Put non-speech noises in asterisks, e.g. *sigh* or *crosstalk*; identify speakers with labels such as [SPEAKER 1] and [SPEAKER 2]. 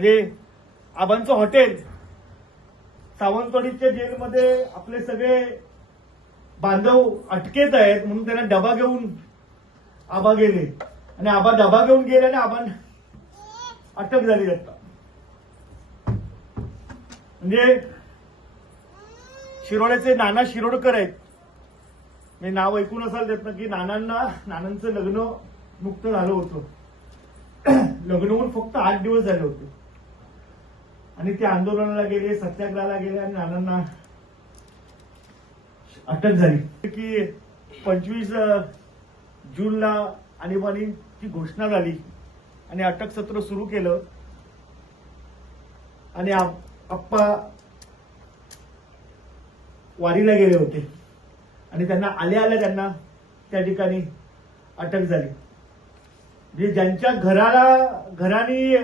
[SPEAKER 1] म्हणजे आबांचं हॉटेल सावंतवाडीच्या जेलमध्ये आपले सगळे बांधव अटकेत आहेत म्हणून त्यांना डबा घेऊन आबा गेले. आणि आबा डबा घेऊन गेले आणि आबा अटक झाली आता. म्हणजे शिरोड्याचे नाना शिरोडकर आहेत. मी नाव ऐकून असाल देत ना की नानांना नानांचं लग्न मुक्त झालं होतं. *clears throat* लग्न होऊन फक्त आठ दिवस झाले होते. आणि ते आंदोलनाला गेले सत्याग्रहाला गेले आणि नानांना अटक झाली. की पंचवीस जूनला आणीबाणीची घोषणा झाली आणि अटक सत्र सुरू केलं. आणि आप्पा वारीला गेले होते. आणि त्यांना आल्या आल्या त्यांना त्या ठिकाणी अटक झाली. म्हणजे ज्यांच्या घराला घराने